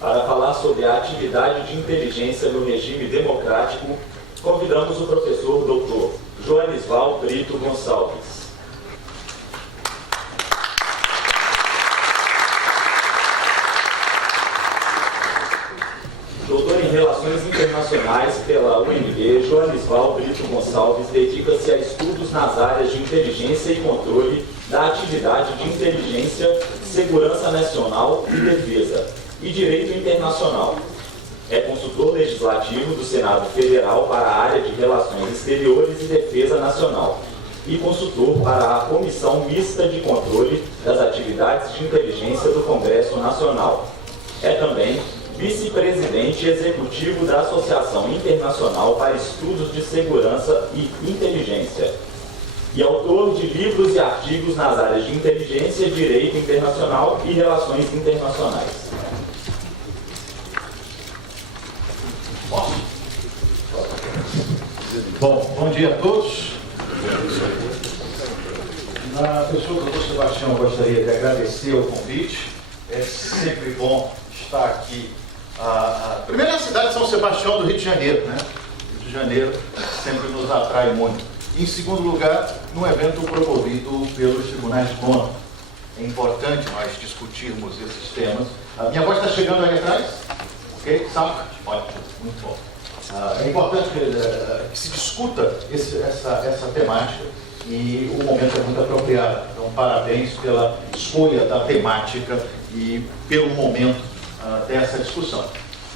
Para falar sobre a atividade de inteligência no regime democrático, convidamos o professor Dr. Joanisval Brito Gonçalves. Doutor em Relações Internacionais pela UNB, Joanisval Brito Gonçalves dedica-se a estudos nas áreas de inteligência e controle da atividade de inteligência, segurança nacional e defesa, e direito internacional. É consultor legislativo do Senado Federal para a área de Relações Exteriores e Defesa Nacional e consultor para a Comissão Mista de Controle das Atividades de Inteligência do Congresso Nacional. É também vice-presidente executivo da Associação Internacional para Estudos de Segurança e Inteligência e autor de livros e artigos nas áreas de inteligência, direito internacional e relações internacionais. Bom dia a todos. Na pessoa do Dr. Sebastião, eu gostaria de agradecer o convite. É sempre bom estar aqui. Primeiro, a cidade de São Sebastião do Rio de Janeiro, né? Rio de Janeiro sempre nos atrai muito. E, em segundo lugar, num evento promovido pelos tribunais de contas. É importante nós discutirmos esses temas. Minha voz está chegando aí atrás? Ok? Sabe? Ótimo, muito bom. É importante que se discuta essa temática e o momento é muito apropriado. Então, parabéns pela escolha da temática e pelo momento dessa discussão.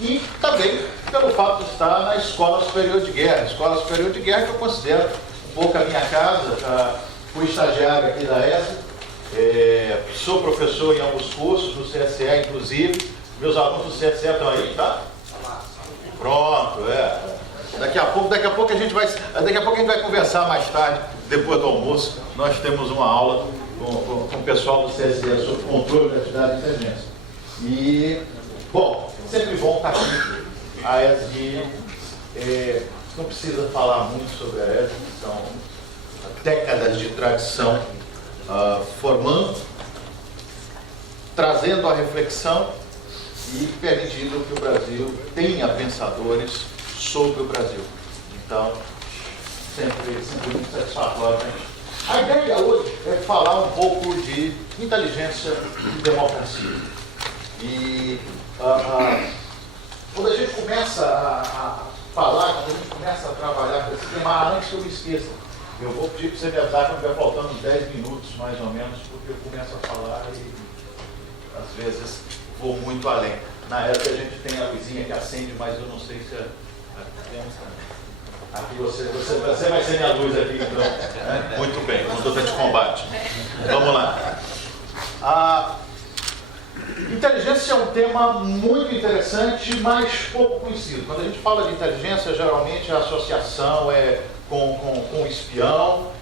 E também pelo fato de estar na Escola Superior de Guerra. Escola Superior de Guerra que eu considero um pouco a minha casa. Já fui estagiário aqui da ESA, sou professor em alguns cursos, no CSE inclusive. Meus alunos do CSE estão aí, tá? Pronto, Daqui a pouco a gente vai conversar mais tarde, depois do almoço. Nós temos uma aula com o pessoal do CSE sobre controle da atividade de inteligência. E, bom, sempre bom estar aqui. A ESG, não precisa falar muito sobre a ESG, são décadas de tradição formando, trazendo a reflexão e permitindo que o Brasil tenha pensadores sobre o Brasil. Então, sempre muito satisfatório. A ideia hoje é falar um pouco de inteligência e democracia. E quando a gente começa a falar, quando a gente começa a trabalhar com esse tema, antes que eu me esqueça, eu vou pedir para você me ajudar quando vai faltando uns 10 minutos, mais ou menos, porque eu começo a falar e, às vezes, vou muito além. Na época a gente tem a luzinha que acende, mas eu não sei se aqui você vai ser minha luz aqui, então. Muito bem, conduta de combate. Vamos lá. Inteligência é um tema muito interessante, mas pouco conhecido. Quando a gente fala de inteligência, geralmente a associação é com espião.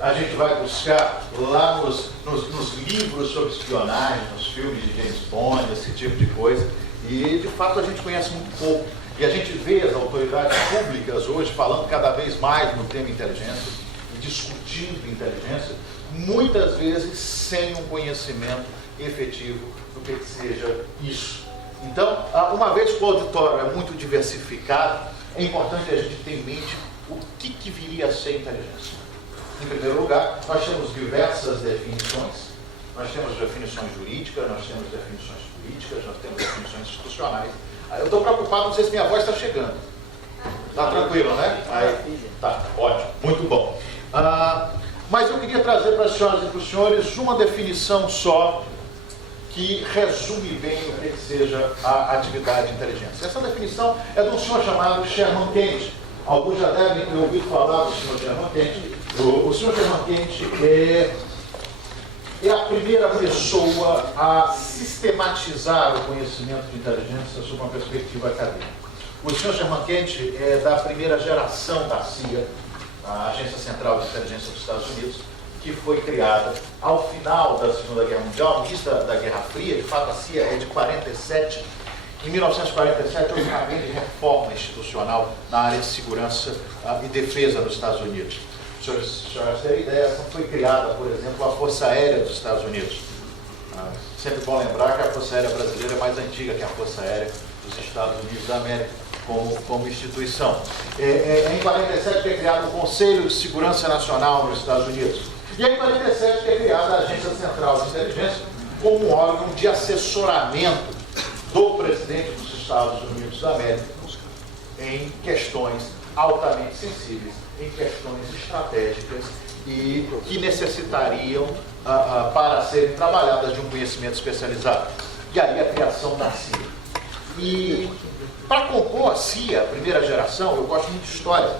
A gente vai buscar lá nos livros sobre espionagem, nos filmes de James Bond, esse tipo de coisa. E, de fato, a gente conhece muito pouco. E a gente vê as autoridades públicas hoje falando cada vez mais no tema inteligência, discutindo inteligência, muitas vezes sem um conhecimento efetivo do que seja isso. Então, uma vez que o auditório é muito diversificado, é importante a gente ter em mente o que viria a ser inteligência. Em primeiro lugar, nós temos diversas definições. Nós temos definições jurídicas, nós temos definições políticas, nós temos definições institucionais. Eu estou preocupado, não sei se minha voz está chegando. Está tranquilo, né? Tá, ótimo, muito bom. Mas eu queria trazer para as senhoras e para os senhores uma definição só que resume bem o que seja a atividade de inteligência. Essa definição é de um senhor chamado Sherman Kent. Alguns já devem ter ouvido falar do senhor Sherman Kent. O senhor Sherman Kent é a primeira pessoa a sistematizar o conhecimento de inteligência sob uma perspectiva acadêmica. O senhor Sherman Kent é da primeira geração da CIA, a Agência Central de Inteligência dos Estados Unidos, que foi criada ao final da Segunda Guerra Mundial, no início da Guerra Fria. De fato, a CIA é de 47. Em 1947, houve uma grande reforma institucional na área de segurança e defesa dos Estados Unidos. Para os senhores terem ideia, foi criada, por exemplo, a Força Aérea dos Estados Unidos. Sempre bom lembrar que a Força Aérea Brasileira é mais antiga que a Força Aérea dos Estados Unidos da América, como instituição. Em 47 é criado o Conselho de Segurança Nacional nos Estados Unidos. E em 47 é criada a Agência Central de Inteligência como um órgão de assessoramento do presidente dos Estados Unidos da América em questões altamente sensíveis, em questões estratégicas e que necessitariam, para serem trabalhadas, de um conhecimento especializado. E aí a criação da CIA. E para compor a CIA, a primeira geração, eu gosto muito de história,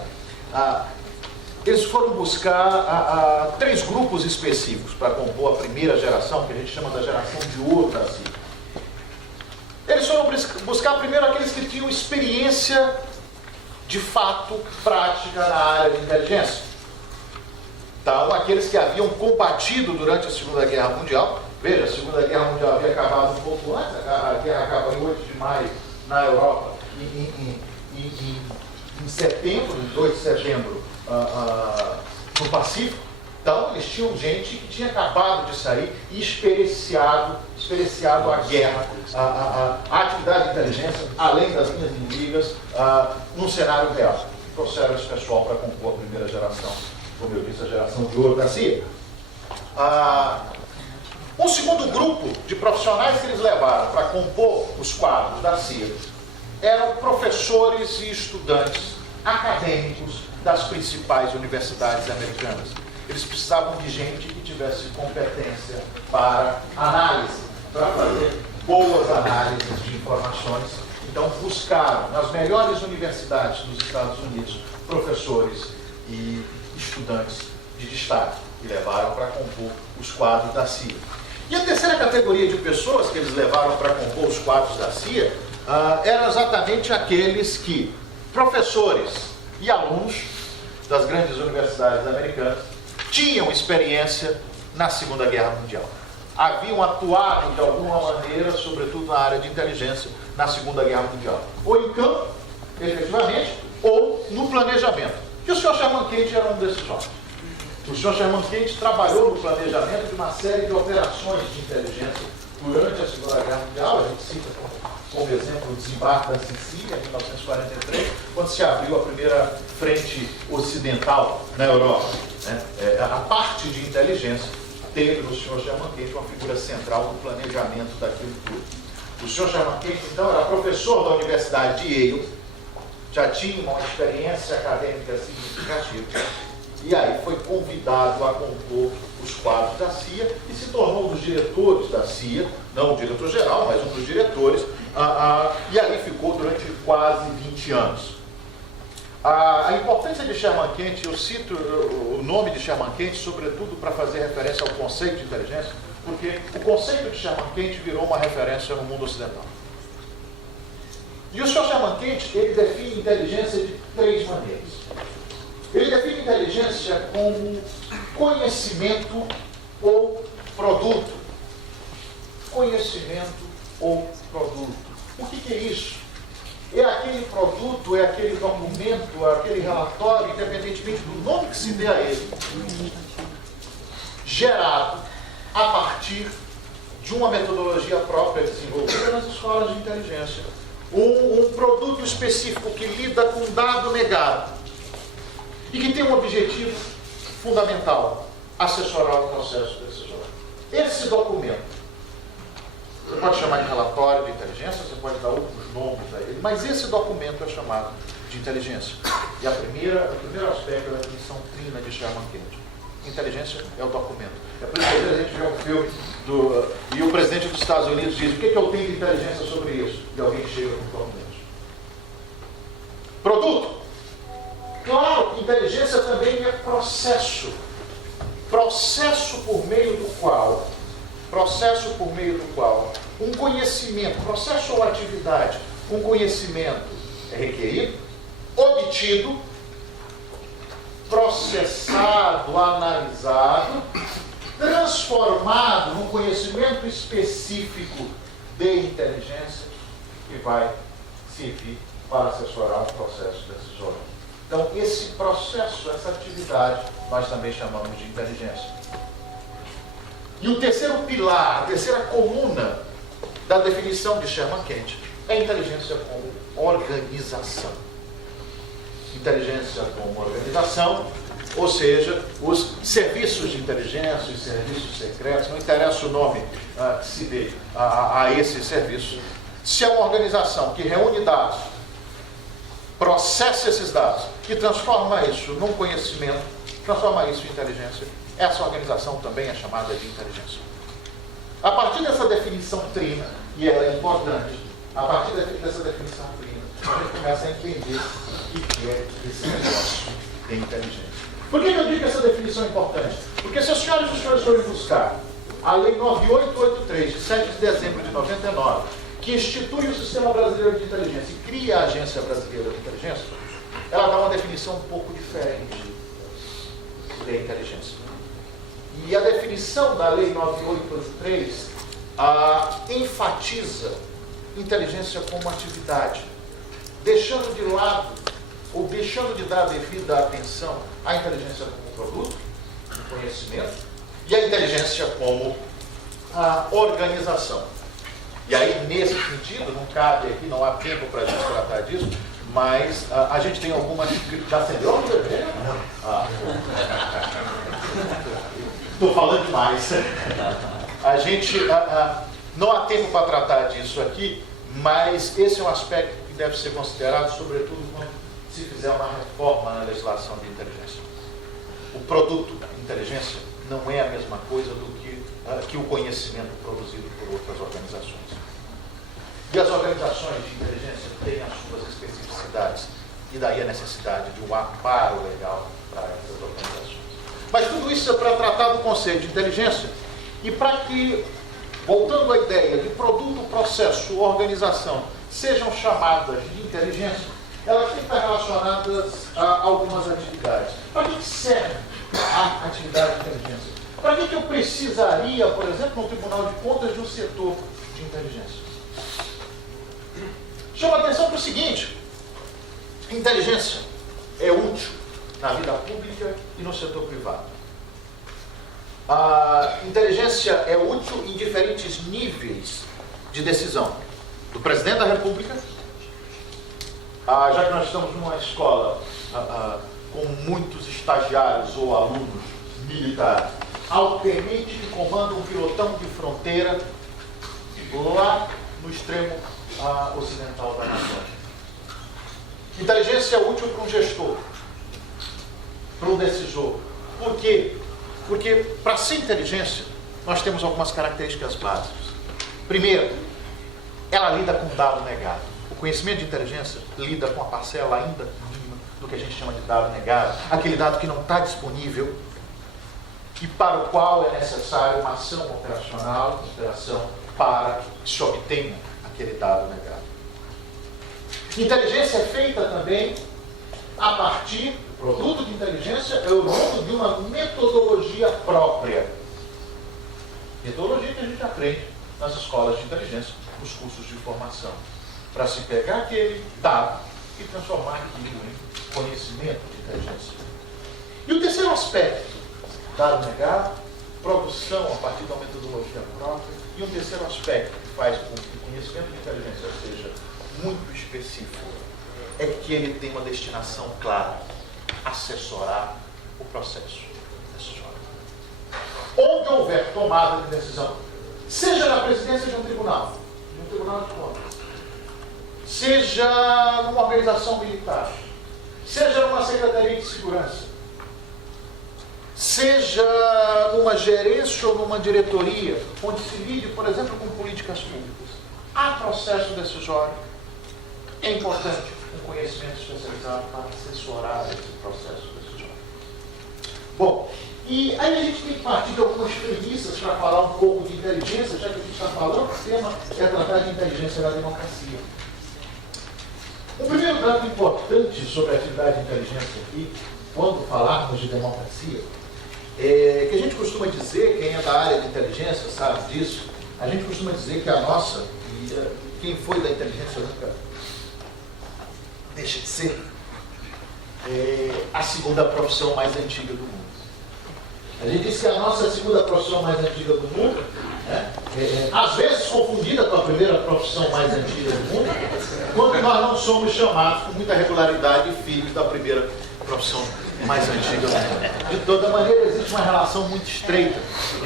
eles foram buscar 3 grupos específicos para compor a primeira geração, que a gente chama da geração de ouro da CIA. Eles foram buscar primeiro aqueles que tinham experiência de fato prática na área de inteligência. Então, aqueles que haviam combatido durante a Segunda Guerra Mundial. Veja, a Segunda Guerra Mundial havia acabado um pouco antes, a guerra acaba em 8 de maio na Europa, em setembro, em 2 de setembro, no Pacífico. Então, eles tinham gente que tinha acabado de sair e experienciado a guerra, a atividade de inteligência, além das linhas inimigas, num cenário real. Trouxeram esse pessoal para compor a primeira geração, como eu disse, a geração de ouro da CIA. Um segundo grupo de profissionais que eles levaram para compor os quadros da CIA eram professores e estudantes acadêmicos das principais universidades americanas. Eles precisavam de gente que tivesse competência para análise, para fazer boas análises de informações. Então, buscaram nas melhores universidades dos Estados Unidos professores e estudantes de destaque e levaram para compor os quadros da CIA. E a terceira categoria de pessoas que eles levaram para compor os quadros da CIA eram exatamente aqueles que, professores e alunos das grandes universidades americanas, tinham experiência na Segunda Guerra Mundial. Haviam atuado de alguma maneira, sobretudo na área de inteligência, na Segunda Guerra Mundial. Ou em campo, efetivamente, ou no planejamento. E o Sr. Sherman Kennedy era um desses homens. O Sr. Sherman Kennedy trabalhou no planejamento de uma série de operações de inteligência durante a Segunda Guerra Mundial. A gente cita como exemplo o desembarque da Sicília, em 1943, quando se abriu a primeira frente ocidental na Europa. A parte de inteligência teve no Sr. Sherman Kennedy uma figura central no planejamento daquilo tudo. O Sr. Sherman Kennedy, então, era professor da Universidade de Yale, já tinha uma experiência acadêmica significativa, e aí foi convidado a compor os quadros da CIA e se tornou um dos diretores da CIA, não o diretor-geral, mas um dos diretores, e ali ficou durante quase 20 anos. A importância de Sherman Kennedy, eu cito o nome de Sherman Kennedy, sobretudo para fazer referência ao conceito de inteligência, porque o conceito de Sherman Kennedy virou uma referência no mundo ocidental. E o Sr. Sherman Kennedy, ele define inteligência de 3 maneiras. Ele define inteligência como conhecimento ou produto. Conhecimento ou produto. O que é isso? É aquele produto, é aquele documento, é aquele relatório, independentemente do nome que se dê a ele, gerado a partir de uma metodologia própria desenvolvida nas escolas de inteligência. Um produto específico que lida com um dado negado e que tem um objetivo fundamental: assessorar o processo decisório. Esse documento, você pode chamar de relatório de inteligência, você pode dar outros nomes a ele, mas esse documento é chamado de inteligência. E o primeiro aspecto é a definição trina de Sherman Kennedy. Inteligência é o documento. É por isso que a gente vê um filme e o presidente dos Estados Unidos diz: o que eu tenho de inteligência sobre isso? E alguém chega com o documento. Produto. Claro, inteligência também é processo. Processo por meio do qual um conhecimento, processo ou atividade, um conhecimento é requerido, obtido, processado, analisado, transformado num conhecimento específico de inteligência que vai servir para assessorar um processo decisório. Então, esse processo, essa atividade, nós também chamamos de inteligência. E o terceiro pilar, a terceira coluna da definição de Sherman Kent é a inteligência como organização. Inteligência como organização, ou seja, os serviços de inteligência, os serviços secretos, não interessa o nome que se dê a esse serviço, se é uma organização que reúne dados, processa esses dados e transforma isso num conhecimento, transforma isso em inteligência, essa organização também é chamada de inteligência. A partir dessa definição trina, e ela é importante, a partir dessa definição trina, a gente começa a entender o que é esse negócio de inteligência. Por que eu digo que essa definição é importante? Porque se os senhores forem buscar a Lei 9883, de 7 de dezembro de 99, que institui o Sistema Brasileiro de Inteligência e cria a Agência Brasileira de Inteligência, ela dá uma definição um pouco diferente de inteligência. E a definição da Lei 9883 enfatiza inteligência como atividade, deixando de lado ou deixando de dar devida atenção à inteligência como produto, conhecimento, e a inteligência como organização. E aí, nesse sentido, não cabe aqui, não há tempo para a gente tratar disso, mas a gente tem algumas... Já acendeu o bebê? Estou falando demais. A gente... não há tempo para tratar disso aqui, mas esse é um aspecto que deve ser considerado, sobretudo quando se fizer uma reforma na legislação de inteligência. O produto de inteligência não é a mesma coisa do que o conhecimento produzido por outras organizações. E as organizações de inteligência têm as suas especificidades, e daí a necessidade de um amparo legal para essas organizações. Mas tudo isso é para tratar do conceito de inteligência, e para que, voltando à ideia de produto, processo, organização, sejam chamadas de inteligência, elas têm que estar relacionadas a algumas atividades. Para que serve a atividade de inteligência? Para que eu precisaria, por exemplo, no Tribunal de Contas, de um setor de inteligência? Chama a atenção para o seguinte: inteligência é útil na vida pública e no setor privado. A inteligência é útil em diferentes níveis de decisão. Do presidente da República, já que nós estamos numa escola com muitos estagiários ou alunos militares, ao tenente que comanda um pilotão de fronteira lá no extremo ocidental da Amazônia. Inteligência é útil para um gestor, para um decisor. Por quê? Porque para ser inteligência, nós temos algumas características básicas. Primeiro, ela lida com dado negado. O conhecimento de inteligência lida com a parcela ainda mínima do que a gente chama de dado negado, aquele dado que não está disponível e para o qual é necessária uma ação operacional, operação para que se obtenha aquele dado negado. Inteligência é feita também a partir, o produto de inteligência é o uso de uma metodologia própria. Metodologia que a gente aprende nas escolas de inteligência, nos cursos de formação, para se pegar aquele dado e transformar aquilo em conhecimento de inteligência. E o terceiro aspecto, dado negado, produção a partir da metodologia própria, e um terceiro aspecto que faz com que o conhecimento de inteligência seja muito específico, é que ele tem uma destinação clara: assessorar o processo decisório. Onde houver tomada de decisão, seja na presidência de um tribunal de contas, seja numa organização militar, seja numa secretaria de segurança, seja numa gerência ou numa diretoria, onde se lide, por exemplo, com políticas públicas, há processo decisório, é importante um conhecimento especializado para assessorar esse processo decisório. Bom, e aí a gente tem que partir de algumas premissas para falar um pouco de inteligência, já que a gente está falando, o tema é tratar de inteligência na democracia. O primeiro dado importante sobre a atividade de inteligência aqui, quando falarmos de democracia, é que a gente costuma dizer, quem é da área de inteligência sabe disso, a gente costuma dizer que a nossa, e quem foi da inteligência nunca deixa de ser, a segunda profissão mais antiga do mundo. A gente diz que é a nossa segunda profissão mais antiga do mundo, né? Às vezes confundida com a primeira profissão mais antiga do mundo, quando nós não somos chamados com muita regularidade filhos da primeira profissão mais antiga do mundo. De toda maneira, existe uma relação muito estreita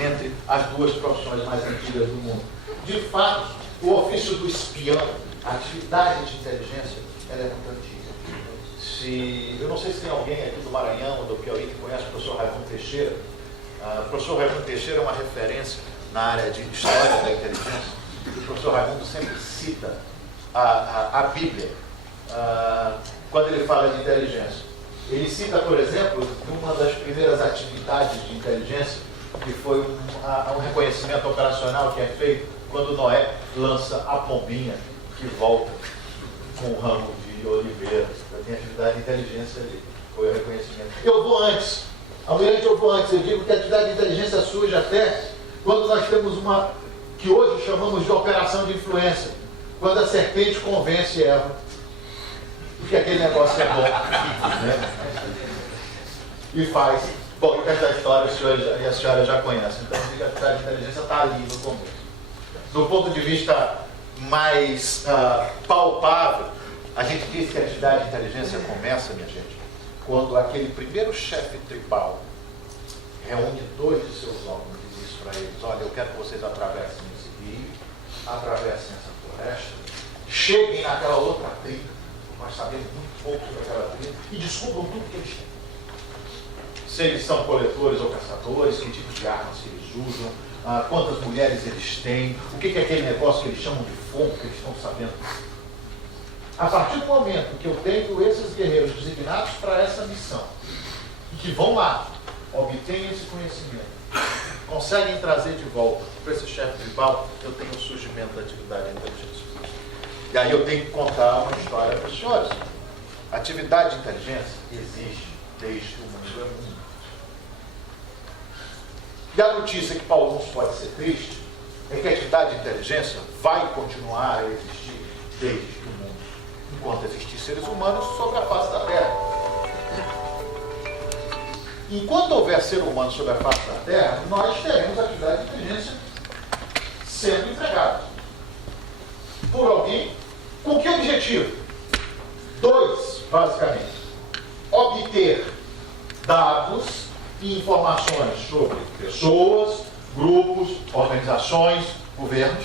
entre as duas profissões mais antigas do mundo. De fato, o ofício do espião, a atividade de inteligência, ela é muito antiga. Eu não sei se tem alguém aqui do Maranhão ou do Piauí que conhece o professor Raimundo Teixeira. O professor Raimundo Teixeira é uma referência na área de história da inteligência. O professor Raimundo sempre cita a Bíblia quando ele fala de inteligência. Ele cita, por exemplo, uma das primeiras atividades de inteligência, que foi um reconhecimento operacional que é feito quando Noé lança a pombinha que volta com o ramo de oliveira. Tem atividade de inteligência ali, foi o reconhecimento. Eu vou antes, Almirante, eu digo que a atividade de inteligência surge até quando nós temos uma, que hoje chamamos de operação de influência, quando a serpente convence Eva que aquele negócio é bom, né? E faz. Bom, essa história a senhora já conhece, então a atividade de inteligência está ali no começo. Do ponto de vista mais palpável, a gente diz que a atividade de inteligência começa, minha gente, quando aquele primeiro chefe tribal reúne 2 de seus homens e diz para eles: olha, eu quero que vocês atravessem esse rio, atravessem essa floresta, cheguem naquela outra tribo, nós sabemos muito pouco sobre aquela tribo, e descubram tudo que eles têm. Se eles são coletores ou caçadores, que tipo de armas que eles usam, quantas mulheres eles têm, o que é aquele negócio que eles chamam de fogo, que eles estão sabendo. A partir do momento que eu tenho esses guerreiros designados para essa missão, e que vão lá, obtêm esse conhecimento, conseguem trazer de volta para esse chefe tribal, eu tenho o surgimento da atividade de inteligência. E aí eu tenho que contar uma história para os senhores. A atividade de inteligência existe desde que o mundo é mundo. E a notícia que para alguns pode ser triste é que a atividade de inteligência vai continuar a existir desde que o mundo, enquanto existir seres humanos sobre a face da Terra. Enquanto houver ser humano sobre a face da Terra, nós teremos a atividade de inteligência sendo empregada por alguém com que objetivo? 2, basicamente. Obter dados e informações sobre pessoas, grupos, organizações, governos.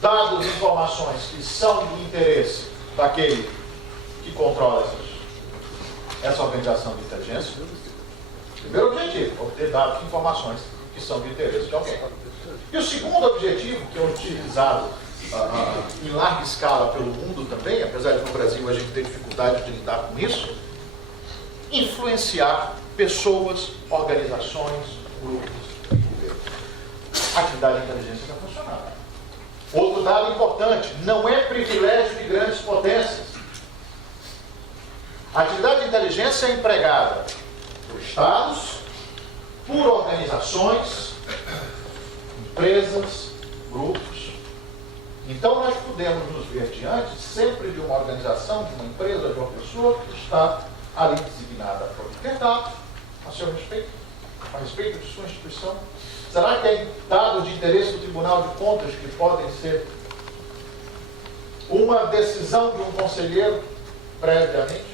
Dados e informações que são de interesse daquele que controla essa organização de inteligência. Primeiro objetivo, obter dados e informações que são de interesse de alguém. E o segundo objetivo, que é utilizado em larga escala pelo mundo também, apesar de no Brasil a gente ter dificuldade de lidar com isso, influenciar pessoas, organizações, grupos e governos. A atividade de inteligência está funcionando. Outro dado importante, não é privilégio de grandes potências. A atividade de inteligência é empregada por estados, por organizações, empresas, grupos. Então nós podemos nos ver diante sempre de uma organização, de uma empresa, de uma pessoa que está ali designada para obter dados a seu respeito, a respeito de sua instituição. Será que é dado de interesse do Tribunal de Contas que podem ser uma decisão de um conselheiro previamente?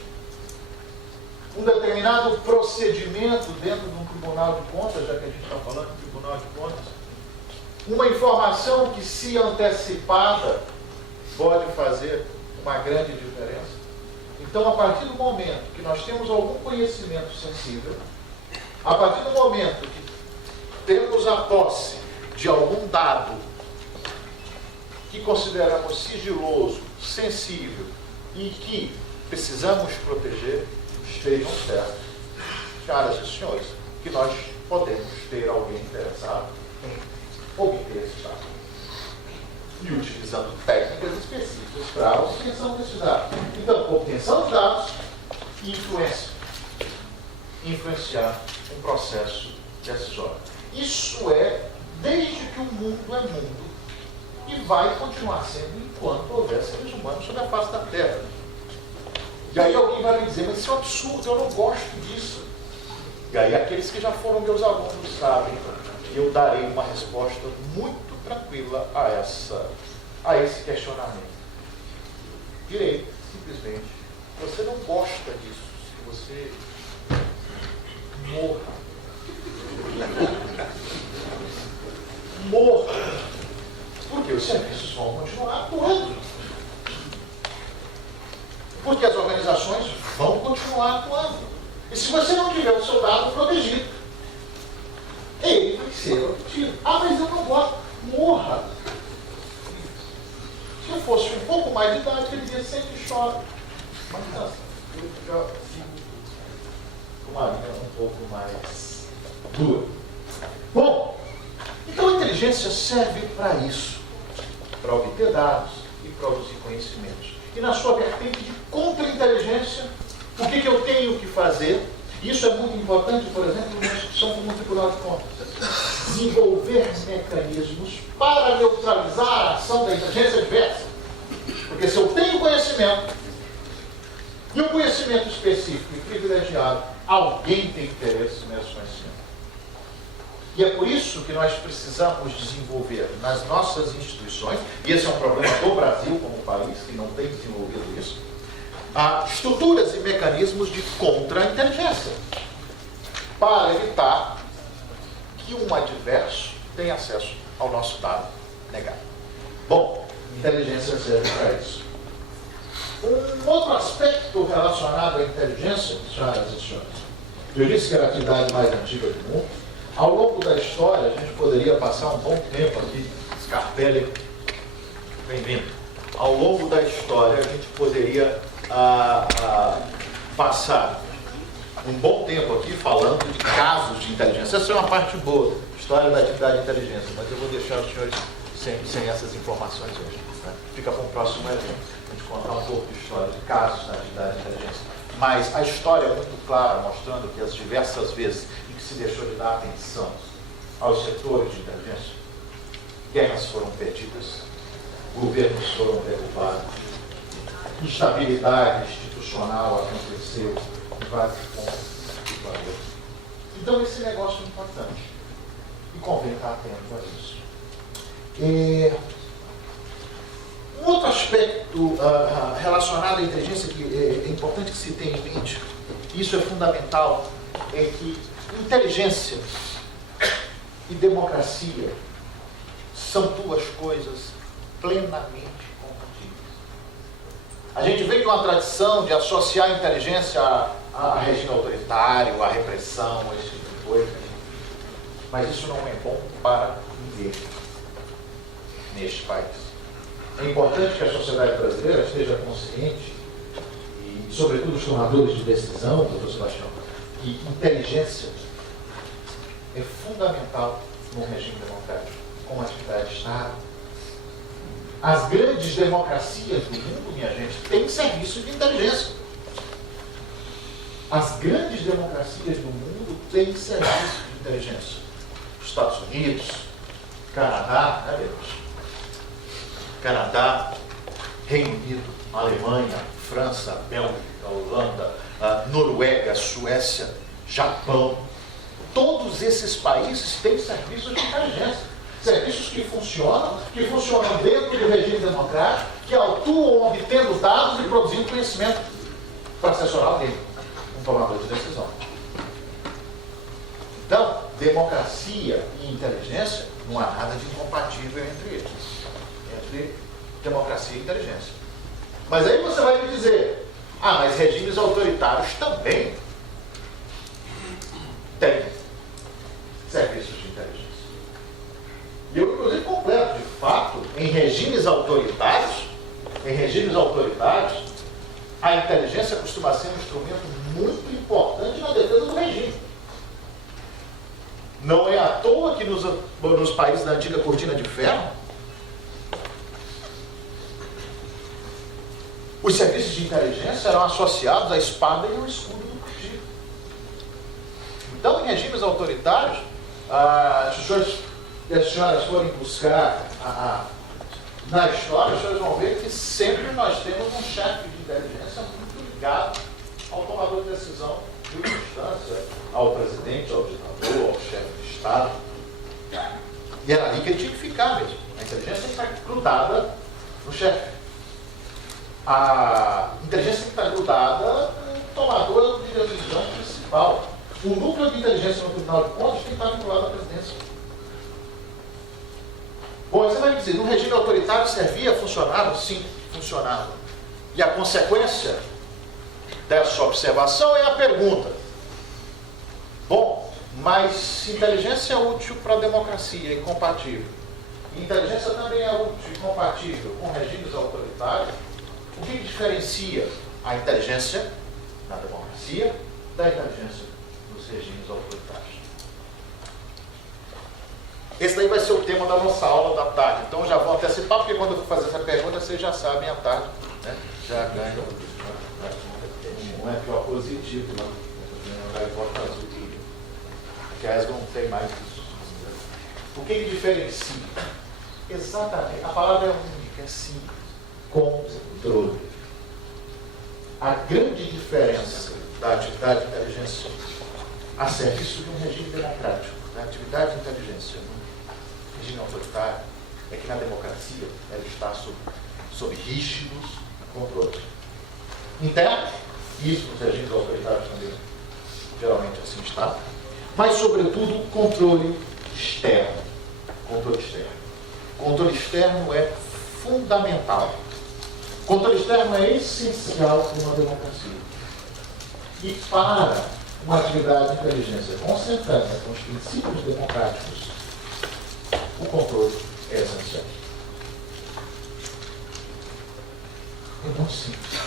Um determinado procedimento dentro de um Tribunal de Contas, já que a gente está falando de Tribunal de Contas? Uma informação que, se antecipada, pode fazer uma grande diferença. Então, a partir do momento que nós temos algum conhecimento sensível, a partir do momento que temos a posse de algum dado que consideramos sigiloso, sensível e que precisamos proteger, estejam certos, caras e senhores, que nós podemos ter alguém interessado em obter esse dado. E utilizando técnicas específicas para a obtenção desses dados. Então, obtenção de dados e influência. Influenciar um processo decisório. Isso é desde que o mundo é mundo e vai continuar sendo enquanto houver seres humanos sobre a face da Terra. E aí alguém vai me dizer, mas isso é um absurdo, eu não gosto disso. E aí aqueles que já foram meus alunos sabem que eu darei uma resposta muito tranquila a esse questionamento. Direi, simplesmente, você não gosta disso, se você morra. Morra. Porque os serviços vão continuar atuando. Porque as organizações vão continuar atuando. E se você não tiver o seu dado protegido, ele vai ser obtido. Ah, mas eu não gosto. Morra. Se eu fosse um pouco mais de idade, ele dizia sempre chora. Mas não, eu já fico com uma linha um pouco mais dura. Bom, então a inteligência serve para isso, para obter dados e produzir conhecimentos. E na sua vertente de contra-inteligência, o que eu tenho que fazer? Isso é muito importante, por exemplo, numa discussão no Tribunal de Contas. Desenvolver mecanismos para neutralizar a ação da inteligência adversa. Porque se eu tenho conhecimento, e um conhecimento específico e privilegiado, alguém tem interesse nesse conhecimento. E é por isso que nós precisamos desenvolver nas nossas instituições, e esse é um problema do Brasil como país, que não tem desenvolvido isso, estruturas e mecanismos de contra-inteligência, para evitar que um adverso tenha acesso ao nosso dado negado. Bom, inteligência serve para isso. Um outro aspecto relacionado à inteligência, senhoras e senhores, eu disse que era a atividade mais antiga do mundo. Ao longo da história, a gente poderia passar um bom tempo aqui, Scarpelli, bem-vindo. Ao longo da história, a gente poderia passar um bom tempo aqui falando de casos de inteligência. Essa é uma parte boa, história da atividade de inteligência, mas eu vou deixar os senhores sem essas informações hoje. Né? Fica para um próximo evento, a gente contar um pouco de história de casos da atividade de inteligência. Mas a história é muito clara, mostrando que as diversas vezes em que se deixou de dar atenção aos setores de inteligência, guerras foram perdidas, governos foram derrubados, instabilidade institucional aconteceu em vários pontos do planeta. Então esse negócio é importante e convém estar atento a isso. Um outro aspecto relacionado à inteligência que é importante que se tenha em mente, isso é fundamental, é que inteligência e democracia são duas coisas plenamente compatíveis. A gente vem de uma tradição de associar a inteligência a regime autoritário, a repressão, esse tipo de coisa, mas isso não é bom para ninguém neste país. É importante que a sociedade brasileira esteja consciente, e sobretudo os tomadores de decisão, doutor Sebastião, que inteligência é fundamental no regime democrático, como atividade de Estado. As grandes democracias do mundo, minha gente, têm serviço de inteligência. As grandes democracias do mundo têm serviço de inteligência. Estados Unidos, Canadá, cadê Deus? Canadá, Reino Unido, Alemanha, França, Bélgica, Holanda, Noruega, Suécia, Japão. Todos esses países têm serviços de inteligência. Serviços que funcionam dentro do regime democrático, que atuam obtendo dados e produzindo conhecimento para assessorar alguém, um tomador de decisão. Então, democracia e inteligência, não há nada de incompatível entre eles. Entre democracia e inteligência. Mas aí você vai me dizer, mas regimes autoritários também têm serviços de inteligência. E eu, inclusive, completo, de fato, em regimes autoritários, a inteligência costuma ser um instrumento muito importante na defesa do regime. Não é à toa que nos países da antiga cortina de ferro, os serviços de inteligência eram associados à espada e ao escudo do partido. Então, em regimes autoritários, se os senhores e as senhoras forem buscar na história, os senhores vão ver que sempre nós temos um chefe de inteligência muito ligado ao tomador de decisão, de instância, ao presidente, ao ditador, ao chefe de Estado. E era ali que ele tinha que ficar mesmo. A inteligência tem que estar grudada no chefe. A inteligência tem que estar grudada no tomador de decisão principal. O núcleo de inteligência no Tribunal de Contas tem que estar vinculado à presidência. Bom, você vai me dizer, no regime autoritário servia, funcionava? Sim, funcionava. E a consequência dessa observação é a pergunta. Bom, mas inteligência é útil para a democracia e compatível. E inteligência também é útil e compatível com regimes autoritários. O que diferencia a inteligência na democracia da inteligência nos regimes autoritários? Esse daí vai ser o tema da nossa aula da tarde. Então eu já vou antecipar, porque quando eu for fazer essa pergunta, vocês já sabem à tarde, né? Já ganham. Não é pior positivo, não. Vai volta azul. Que a ESGA não tem mais isso. O que diferencia? Exatamente. A palavra é única, é simples. Controle. A grande diferença da atividade de inteligência a serviço de um regime democrático, da atividade de inteligência no regime autoritário, é que na democracia ela está sob rígidos controles internos, e isso nos regimes autoritários também geralmente assim está, mas sobretudo controle externo. Controle externo. Controle externo é fundamental. Controle externo é essencial para uma democracia. E para uma atividade de inteligência concentrada com os princípios democráticos, o controle é essencial. É muito simples.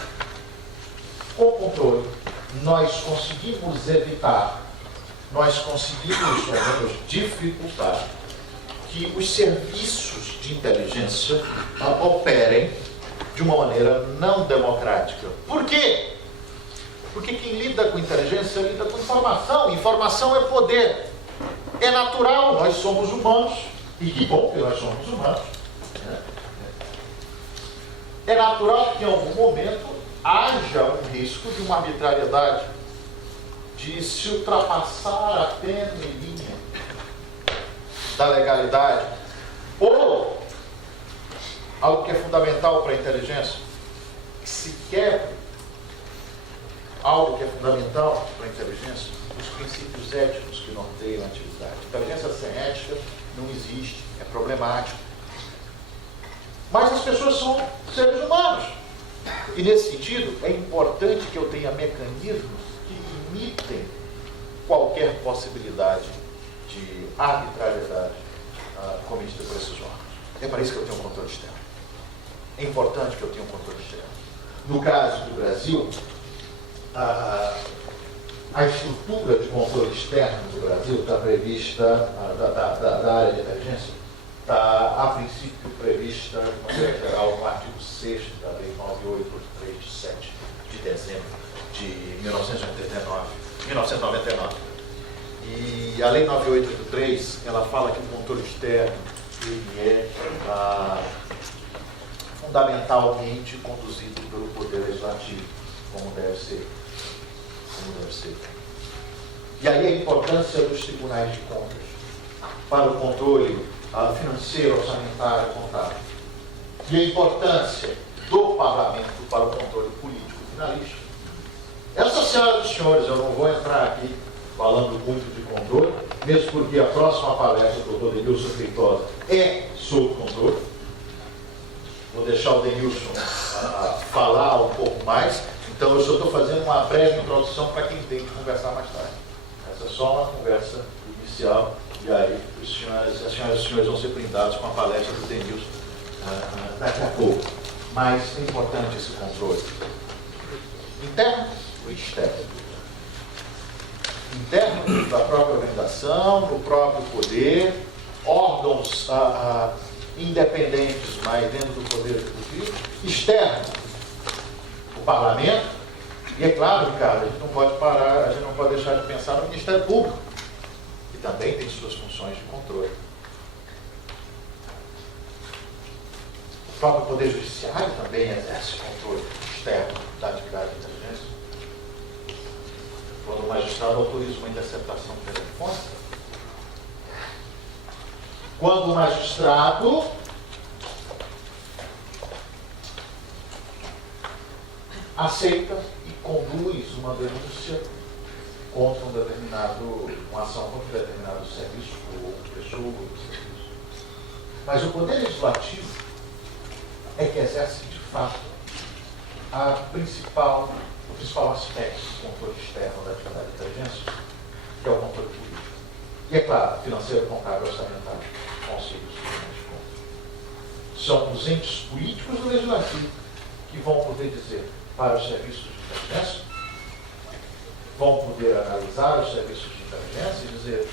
Com o controle, nós conseguimos evitar, nós conseguimos, pelo menos, dificultar que os serviços de inteligência operem de uma maneira não democrática. Por quê? Porque quem lida com inteligência lida com informação. Informação é poder. É natural, nós somos humanos. E que bom que nós somos humanos. É natural que em algum momento haja um risco de uma arbitrariedade, de se ultrapassar a tênue linha da legalidade, ou algo que é fundamental para a inteligência, que se quebre algo que é fundamental para a inteligência, os princípios éticos que norteiam a atividade. Inteligência sem ética não existe, é problemático. Mas as pessoas são seres humanos. E nesse sentido, é importante que eu tenha mecanismos que limitem qualquer possibilidade de arbitrariedade cometida por esses órgãos. É para isso que eu tenho um controle externo. É importante que eu tenha um controle externo. No caso do Brasil, a estrutura de controle externo do Brasil está prevista, da área de inteligência, está, a princípio, prevista, de maneira geral, no artigo 6º da Lei 9883, de 7 de dezembro de 1999. E a Lei 9883, ela fala que o controle externo ele é fundamentalmente conduzido pelo Poder Legislativo, como deve ser. E aí a importância dos tribunais de contas para o controle financeiro, orçamentário, contábil. E a importância do parlamento para o controle político finalista. Essa senhora dos senhores, eu não vou entrar aqui falando muito de controle, mesmo porque a próxima palestra do Dr. Denilson Feitosa é sobre controle. Vou deixar o Denilson falar um pouco mais. Então, eu só estou fazendo uma breve introdução para quem tem que conversar mais tarde. Essa é só uma conversa inicial, e aí as senhoras e os senhores vão ser brindados com a palestra do Denilson daqui a pouco. Mas é importante esse controle. Interno e externo. Interno da própria organização, do próprio poder, órgãos independentes, mas dentro do poder executivo. Externo, o parlamento, e é claro, Ricardo, a gente não pode parar, a gente não pode deixar de pensar no Ministério Público, que também tem suas funções de controle. O próprio Poder Judiciário também exerce controle externo da atividade de inteligência. Quando o magistrado autoriza uma interceptação telefônica, quando o magistrado aceita e conduz uma denúncia contra uma ação contra um determinado serviço ou pessoa ou serviço. Mas o Poder Legislativo é que exerce, de fato, o principal aspecto do controle externo da atividade de inteligência, que é o controle político. E, é claro, financeiro, contábil, orçamentário, conselhos, tribunais de contas. São os entes políticos do Legislativo que vão poder dizer para os serviços de inteligência, vão poder analisar os serviços de inteligência e dizer: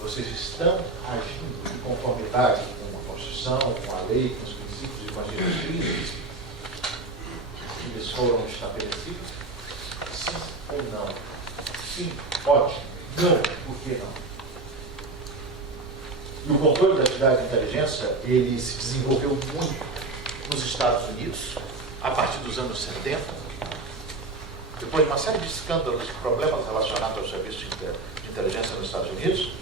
vocês estão agindo em conformidade com a Constituição, com a lei, com os princípios e com as diretrizes que eles foram estabelecidos? Sim ou não? Sim, ótimo. Não, por que não? E o controle da atividade de inteligência, ele se desenvolveu muito nos Estados Unidos, a partir dos anos 70, depois de uma série de escândalos e problemas relacionados aos serviços de inteligência nos Estados Unidos,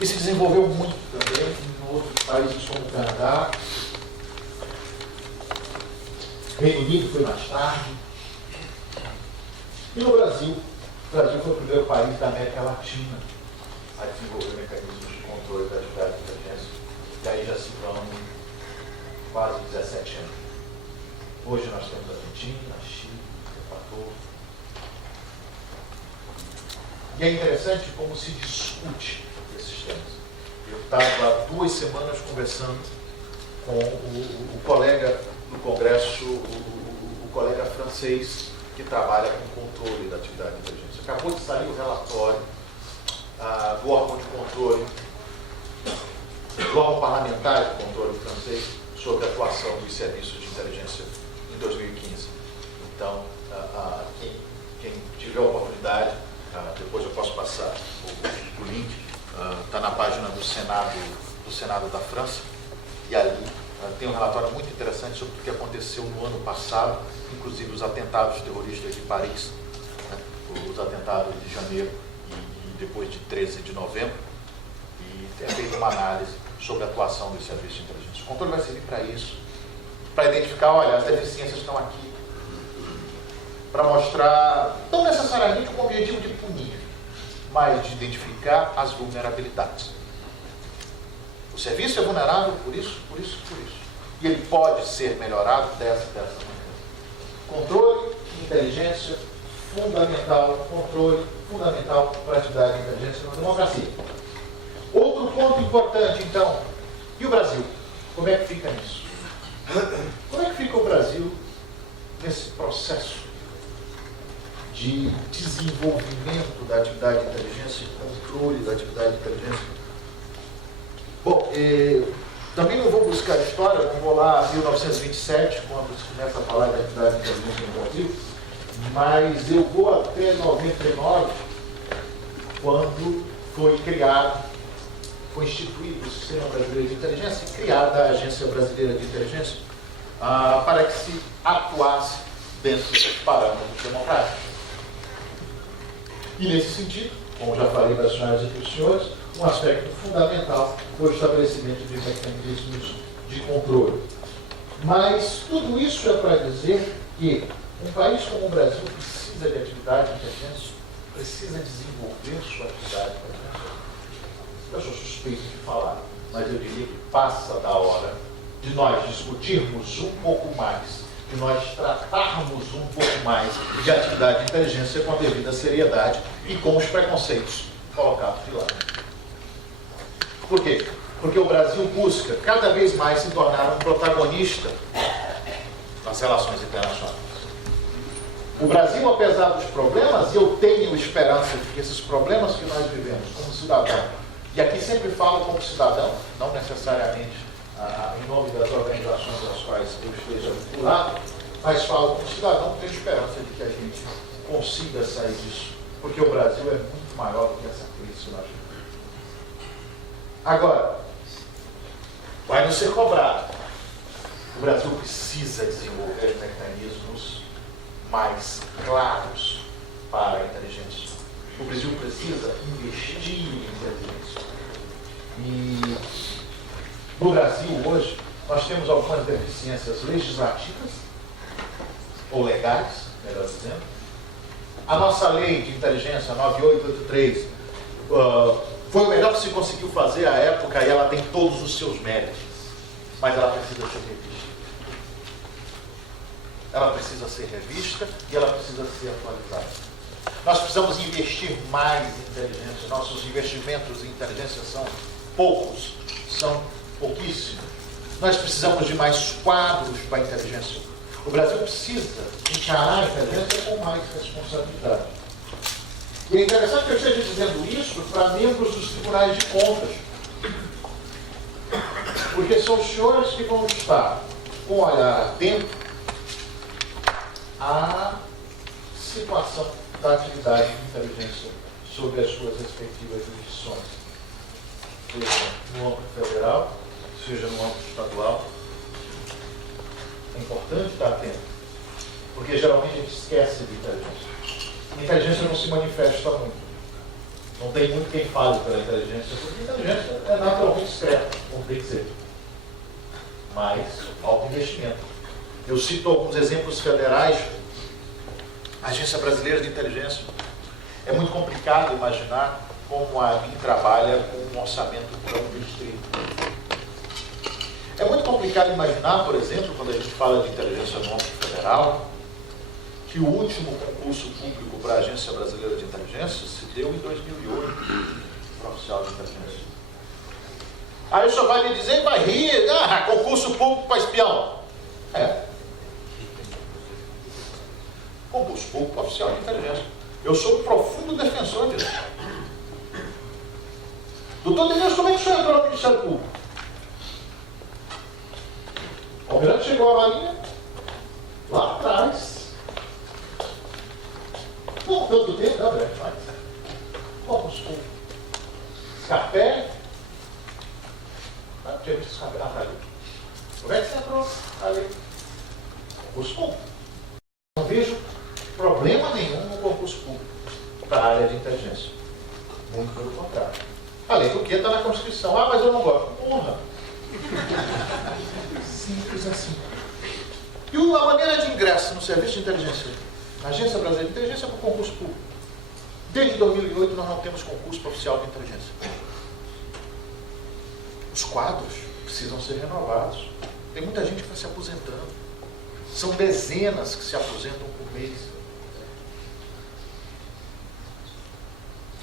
e se desenvolveu muito também em outros países como o Canadá, Reino Unido foi mais tarde, e no Brasil. O Brasil foi o primeiro país da América Latina a desenvolver mecanismos de controle da atividade de inteligência, e aí já se vão quase 17 anos. Hoje nós temos a Argentina, a Chile, o Equador. E é interessante como se discute esses temas. Eu estava há 2 semanas conversando com o colega do Congresso, o colega francês que trabalha com controle da atividade de inteligência. Acabou de sair o relatório do órgão de controle, do órgão parlamentar de controle francês sobre a atuação dos serviços de inteligência em 2015. Então, quem tiver a oportunidade, depois eu posso passar o link, está na página do Senado da França, e ali tem um relatório muito interessante sobre o que aconteceu no ano passado, inclusive os atentados terroristas de Paris, os atentados de janeiro e depois de 13 de novembro, e é feita uma análise sobre a atuação dos serviços de inteligência. O controle vai servir para isso, para identificar, olha, as deficiências estão aqui, para mostrar, não necessariamente com o objetivo de punir, mas de identificar as vulnerabilidades. O serviço é vulnerável por isso. E ele pode ser melhorado dessa maneira. Controle de inteligência, fundamental. Controle fundamental para a atividade de inteligência na democracia. Outro ponto importante, então, e o Brasil? Como é que fica nisso? Como é que fica o Brasil nesse processo de desenvolvimento da atividade de inteligência e controle da atividade de inteligência? Bom, também não vou buscar história, não vou lá a 1927, quando se começa a falar de atividade de inteligência no Brasil, mas eu vou até 99, quando foi instituído o Sistema Brasileiro de Inteligência e criada a Agência Brasileira de Inteligência, para que se atuasse dentro dos parâmetros democráticos. E nesse sentido, como já falei para as senhoras e para os senhores, um aspecto fundamental foi o estabelecimento de mecanismos de controle. Mas tudo isso é para dizer que um país como o Brasil precisa de atividade de inteligência, precisa desenvolver sua atividade de inteligência. Eu sou suspeito de falar, mas eu diria que passa da hora de nós discutirmos um pouco mais, de nós tratarmos um pouco mais de atividade de inteligência com a devida seriedade e com os preconceitos colocados de lado. Por quê? Porque o Brasil busca cada vez mais se tornar um protagonista nas relações internacionais. O Brasil, apesar dos problemas, eu tenho esperança de que esses problemas que nós vivemos como cidadão, e aqui sempre falo como cidadão, não necessariamente em nome das organizações às quais eu esteja vinculado, mas falo como cidadão, tenho esperança de que a gente consiga sair disso, porque o Brasil é muito maior do que essa crise que nós vivemos. Agora, vai nos ser cobrado. O Brasil precisa desenvolver mecanismos mais claros para a inteligência. O Brasil precisa investir em inteligência. E no Brasil, hoje, nós temos algumas deficiências legislativas, ou legais, melhor dizendo. A nossa lei de inteligência, 9883, foi o melhor que se conseguiu fazer à época e ela tem todos os seus méritos. Mas ela precisa ser revista. Ela precisa ser revista e ela precisa ser atualizada. Nós precisamos investir mais em inteligência. Nossos investimentos em inteligência são poucos, são pouquíssimos. Nós precisamos de mais quadros para a inteligência. O Brasil precisa encarar a inteligência com mais responsabilidade. E é interessante que eu esteja dizendo isso para membros dos tribunais de contas. Porque são os senhores que vão estar com o olhar atento à situação da atividade de inteligência sobre as suas respectivas jurisdições, seja no âmbito federal, seja no âmbito estadual. É importante estar atento, porque geralmente a gente esquece de inteligência. A inteligência não se manifesta muito. Não tem muito quem fale pela inteligência, porque a inteligência é naturalmente discreta, como tem que ser. Mas, alto investimento. Eu cito alguns exemplos federais. A Agência Brasileira de Inteligência. É muito complicado imaginar como a ABIN trabalha com um orçamento tão restrito. É muito complicado imaginar, por exemplo, quando a gente fala de inteligência no âmbito federal, que o último concurso público para a Agência Brasileira de Inteligência se deu em 2008, para oficial de inteligência. Aí o senhor vai me dizer, vai rir, concurso público para espião. Concurso público para oficial de inteligência. Eu sou um profundo defensor disso. Doutor Denilson, como é que o senhor entrou no Ministério Público? O almirante chegou à Marinha lá atrás. Não, tanto tempo, não, velho, mas concurso público. Café. Não tinha visto café. Tá ali. Como é que você entrou? Ali. Concurso público. Não vejo problema nenhum no concurso público para a área de inteligência. Muito pelo contrário. Além do que está na Constituição. Mas eu não gosto. Porra! Simples assim. E a maneira de ingresso no serviço de inteligência? Na Agência Brasileira de Inteligência é para o concurso público. Desde 2008 nós não temos concurso para oficial de inteligência. Os quadros precisam ser renovados. Tem muita gente que está se aposentando. São dezenas que se aposentam por mês.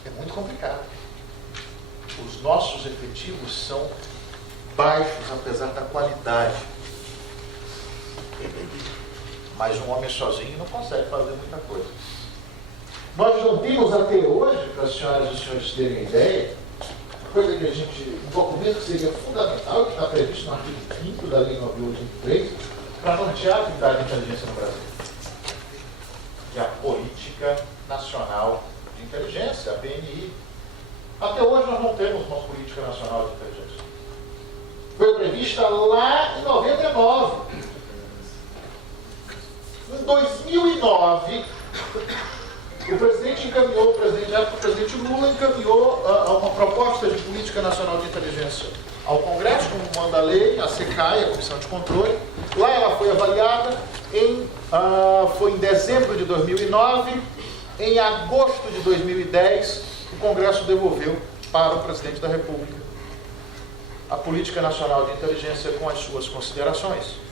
É muito complicado. Os nossos efetivos são baixos, apesar da qualidade. Mas um homem sozinho não consegue fazer muita coisa. Nós não temos até hoje, para as senhoras e os senhores terem ideia, coisa que um documento que seria fundamental, que está previsto no artigo 5º da Lei 9883, para nortear a atividade de inteligência no Brasil. Que é a Política Nacional de Inteligência, a PNI. Até hoje nós não temos uma Política Nacional de Inteligência. Foi prevista lá em 99. Em 2009, o presidente Lula encaminhou uma proposta de Política Nacional de Inteligência ao Congresso, como manda a lei, a SECAI, a Comissão de Controle. Lá ela foi avaliada, foi em dezembro de 2009. Em agosto de 2010, o Congresso devolveu para o presidente da República a Política Nacional de Inteligência com as suas considerações.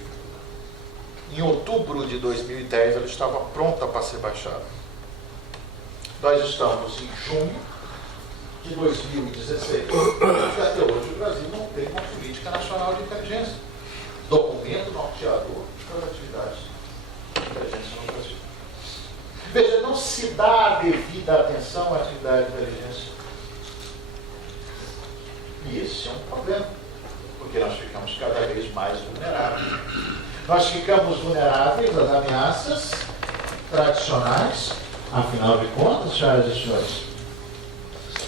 Em outubro de 2010, ela estava pronta para ser baixada. Nós estamos em junho de 2016 e até hoje o Brasil não tem uma Política Nacional de Inteligência. Documento norteador das atividades de inteligência no Brasil. Veja, não se dá a devida atenção à atividade de inteligência. E esse é um problema, porque nós ficamos cada vez mais vulneráveis. Nós ficamos vulneráveis às ameaças tradicionais, afinal de contas, senhoras e senhores,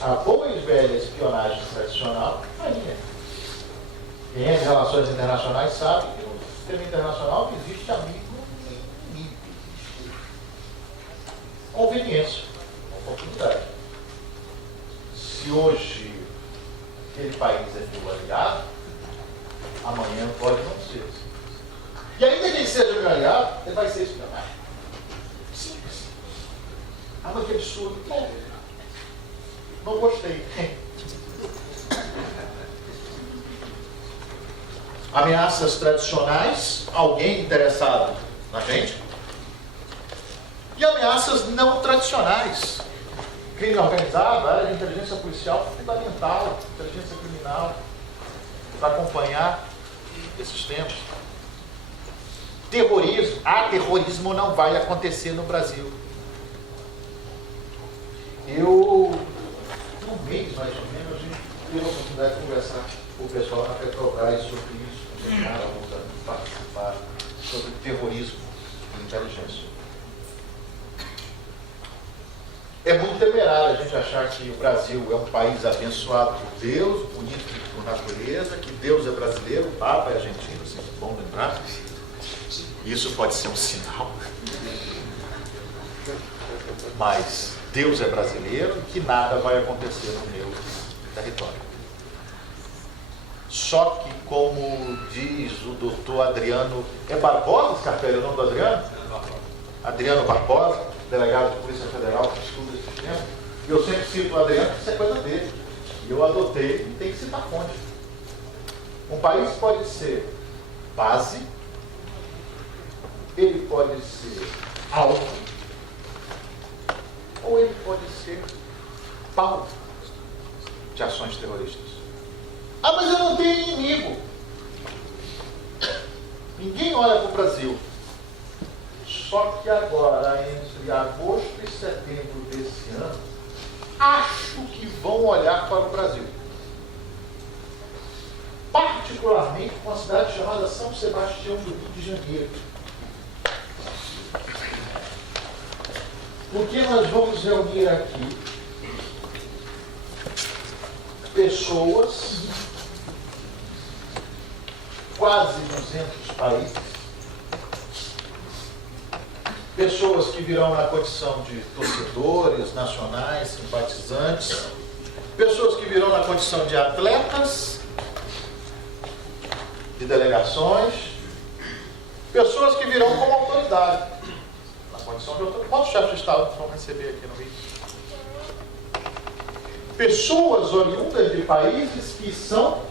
a boa e velha espionagem tradicional, quem é de relações internacionais sabe que no sistema internacional não existe amigo nem inimigo. conveniência, oportunidade. Se hoje aquele país é meu aliado, amanhã pode não ser. E ainda que ele seja meu aliado, ele vai ser espionado. Simples. Ah, mas que absurdo. Não gostei. Ameaças tradicionais, alguém interessado na gente. E ameaças não tradicionais. Crime organizado, a área de inteligência policial fundamental, inteligência criminal, para acompanhar esses temas. Terrorismo. Terrorismo não vai acontecer no Brasil. No mês mais ou menos, a gente teve a oportunidade de conversar com o pessoal na Petrobras sobre isso, participar sobre terrorismo e inteligência. É muito temerário a gente achar que o Brasil é um país abençoado por Deus, bonito por natureza, que Deus é brasileiro, o Papa é argentino, assim, é bom lembrar. Isso pode ser um sinal. Mas Deus é brasileiro e que nada vai acontecer no meu território. Só que, como diz o doutor Adriano... É Barbosa, Scarpelli, é o nome do Adriano? Adriano Barbosa, delegado de Polícia Federal que estuda esse tema. E eu sempre cito o Adriano, porque isso é coisa dele. E eu adotei, e tem que citar fonte. Um país pode ser base, ele pode ser alvo, ou ele pode ser palco de ações terroristas. Mas eu não tenho inimigo. Ninguém olha para o Brasil. Só que agora, entre agosto e setembro desse ano, acho que vão olhar para o Brasil. Particularmente com uma cidade chamada São Sebastião do Rio de Janeiro. Porque nós vamos reunir aqui pessoas, quase 200 países, pessoas que virão na condição de torcedores nacionais, simpatizantes, pessoas que virão na condição de atletas, de delegações, pessoas que virão como autoridade, na condição de autoridade. Quantos chefes de Estado vão receber aqui no Rio? Pessoas oriundas de países que são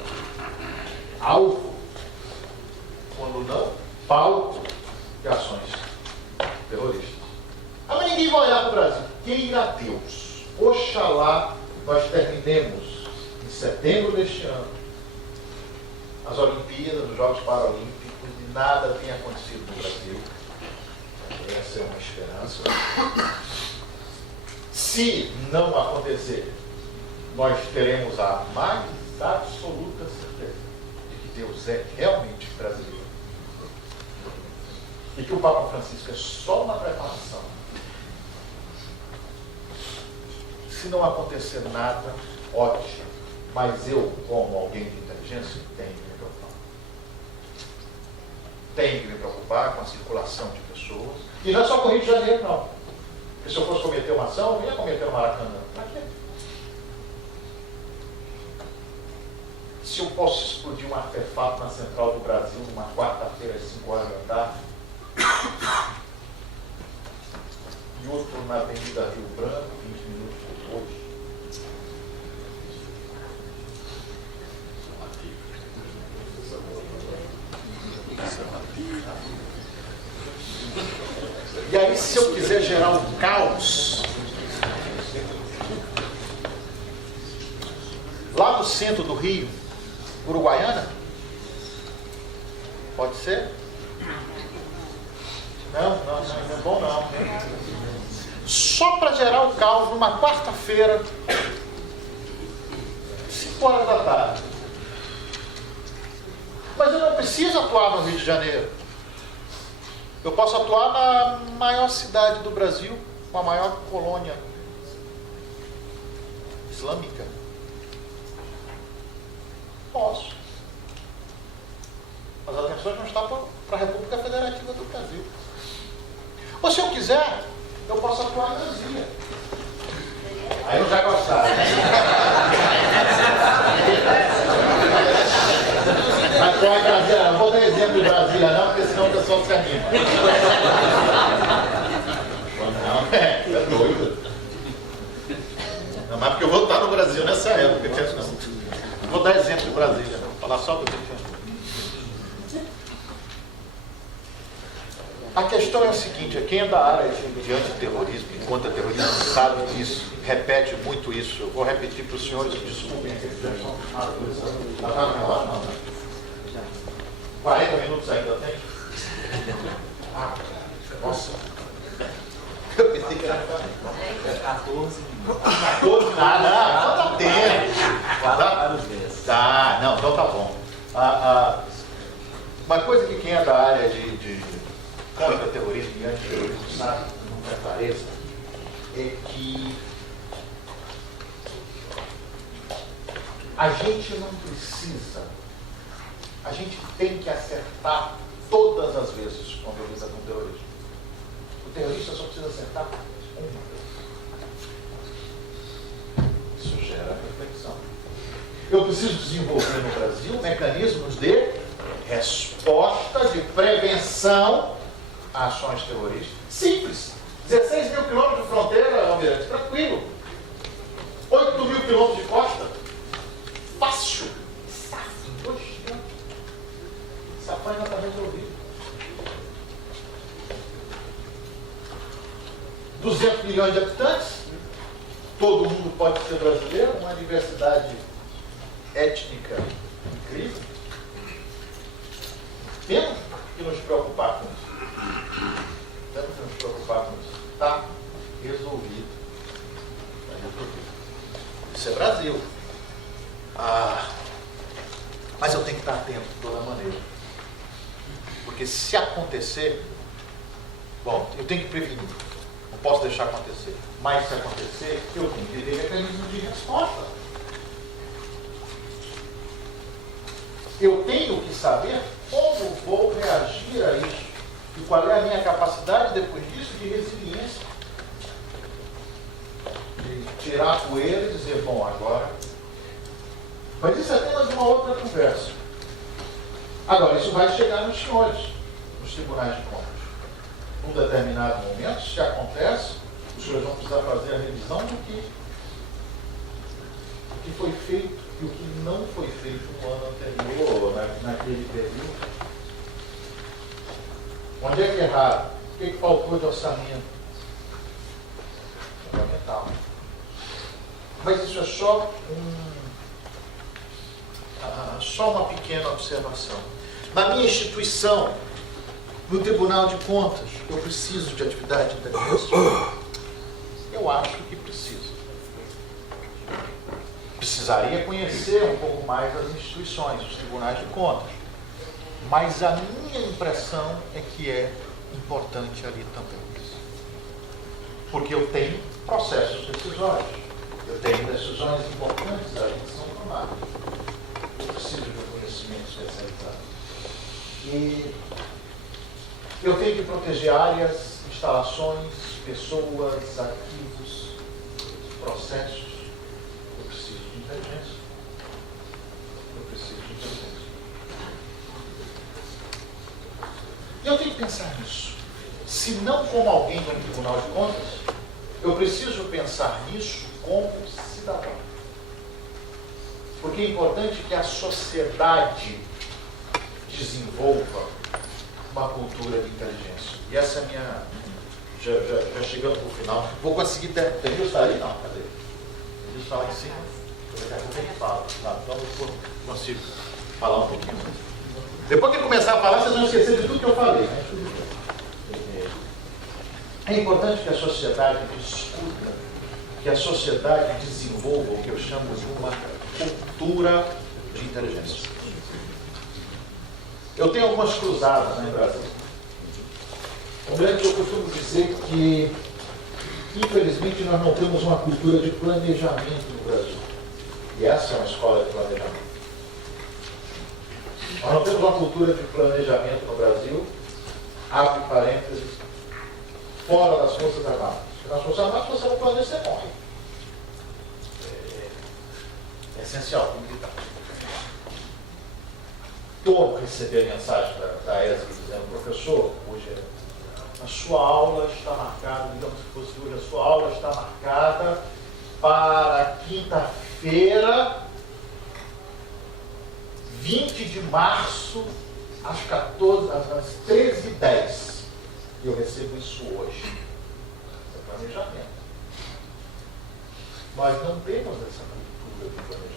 alvo, quando não, palco de ações terroristas. Mas ninguém vai olhar para o Brasil. Queira Deus, oxalá nós terminemos em setembro deste ano as Olimpíadas, os Jogos Paralímpicos, e nada tenha acontecido no Brasil. Essa é uma esperança. Se não acontecer, nós teremos a mais absoluta certeza de que Deus é realmente brasileiro. E que o Papa Francisco é só uma preparação. Se não acontecer nada, ótimo. Mas eu, como alguém de inteligência, tenho que me preocupar. Tenho que me preocupar com a circulação de pessoas. E não é só com o Rio de Janeiro, não. Porque se eu fosse cometer uma ação, eu não ia cometer no Maracanã. Para quê? Se eu posso explodir um artefato na Central do Brasil numa quarta-feira às 5 horas da tarde, e outro na Avenida Rio Branco, 20 minutos depois, e aí, se eu quiser gerar um caos lá no centro do Rio, Uruguaiana, pode ser? Não é bom não. Só para gerar o caos numa quarta-feira, 5 horas da tarde. Mas eu não preciso atuar no Rio de Janeiro. Eu posso atuar na maior cidade do Brasil, com a maior colônia islâmica. Posso. As atenções não estão para a República Federativa do Brasil. Ou se eu quiser, eu posso atuar em Brasília. Aí não já gostaram. Atuar em Brasília, não vou dar exemplo de Brasília não, porque senão o pessoal se anima. Não, é doido. Não, mas porque eu vou estar no Brasil nessa época, não vou dar exemplo de Brasília, vou falar só do que a questão é a seguinte, quem é da área de antiterrorismo e contra-terrorismo sabe disso, repete muito isso. Eu vou repetir para os senhores, desculpem. 40 minutos ainda tem? Nossa. Eu pensei que era 14. 14? Ah, não, dá tempo. Tá, não, então tá bom. Uma coisa que quem é da área de contra-terrorismo e antiterrorismo sabe, com muita clareza, é que a gente não precisa, a gente tem que acertar todas as vezes quando lida com terrorismo. O terrorista só precisa acertar uma vez. Isso gera reflexão. Eu preciso desenvolver no Brasil mecanismos de resposta, de prevenção a ações terroristas. Simples. 16 mil quilômetros de fronteira, Almirante, tranquilo. 8 mil quilômetros de costa. Fácil. Fácil. Poxa. Essa página está resolvida. 200 milhões de habitantes. Todo mundo pode ser brasileiro. Uma diversidade étnica incrível. Temos que nos preocupar com isso. Temos que nos preocupar com isso. Está resolvido. Está resolvido. Isso é Brasil. Mas eu tenho que estar atento de toda maneira. Porque se acontecer, bom, eu tenho que prevenir. Não posso deixar acontecer. Mas se acontecer, eu tenho que ter mecanismo de resposta. Eu tenho que saber como vou reagir a isso. E qual é a minha capacidade, depois disso, de resiliência. De tirar a poeira e dizer, bom, agora... Mas isso é apenas uma outra conversa. Agora, isso vai chegar nos senhores, nos tribunais de contas. Num determinado momento, se acontece, os senhores vão precisar fazer a revisão do que foi feito e o que não foi feito no ano anterior, ou naquele período. Onde é que erraram? O que faltou de orçamento? Fundamental. Mas isso é só uma pequena observação. Na minha instituição, no Tribunal de Contas, eu preciso de atividade de inteligência? Eu acho que preciso. Precisaria conhecer um pouco mais as instituições, os tribunais de contas. Mas a minha impressão é que é importante ali também. Porque eu tenho processos decisórios. Eu tenho decisões importantes ali que são tomadas. Eu preciso de um conhecimento especializado. E eu tenho que proteger áreas, instalações, pessoas, arquivos, processos. Eu preciso de inteligência. E eu tenho que pensar nisso. Se não como alguém do Tribunal de Contas, eu preciso pensar nisso como cidadão. Porque é importante que a sociedade desenvolva uma cultura de inteligência. E essa é a minha... Já chegando para o final. Vou conseguir... Tem visto estar ali? Não, cadê? Tem visto estar lá em cima? Daqui a pouco a gente fala. Tá, então eu consigo falar um pouquinho mais. Depois que começar a falar, vocês vão esquecer de tudo que eu falei. Né? É importante que a sociedade discuta, que a sociedade desenvolva o que eu chamo de uma cultura de inteligência. Eu tenho algumas cruzadas no Brasil. Eu costumo dizer que, infelizmente, nós não temos uma cultura de planejamento no Brasil. E essa é uma escola de planejamento. Nós não temos uma cultura de planejamento no Brasil, abre parênteses, fora das Forças Armadas. Porque nas Forças Armadas, se você não planeja, você morre. É essencial para o militar. Todo receber mensagem da ESG dizendo: professor, hoje a sua aula está marcada, digamos que fosse hoje, a sua aula está marcada para quinta-feira, 20 de março, às 13h10. Eu recebo isso hoje. É planejamento. Nós não temos essa cultura de planejamento.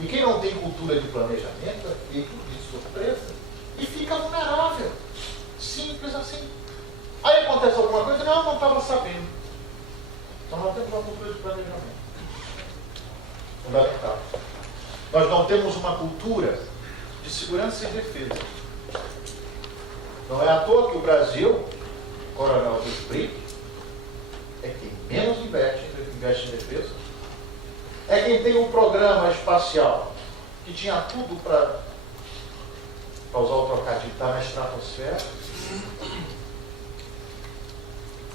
E quem não tem cultura de planejamento é feito de surpresa e fica vulnerável. Simples assim. Aí acontece alguma coisa, não estava sabendo. Então nós temos uma cultura de planejamento. Fundamental. Nós não temos uma cultura de segurança e defesa. Não é à toa que o Brasil, Coronel Brito, é quem menos investe em defesa. É quem tem um programa espacial que tinha tudo para usar o trocadilho, está na estratosfera,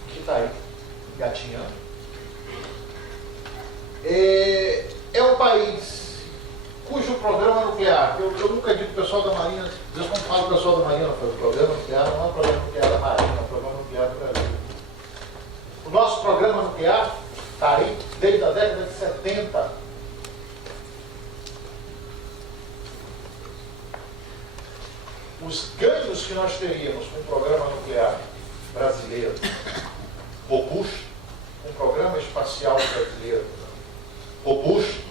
que está aí, gatinhando. É um país cujo programa nuclear, eu nunca digo para o pessoal da Marinha, às vezes quando falo para o pessoal da Marinha, o programa nuclear não é um programa nuclear da Marinha, é um programa nuclear do Brasil. O nosso programa nuclear está aí desde a década de 70. Os ganhos que nós teríamos com o programa nuclear brasileiro robusto, um programa espacial brasileiro robusto,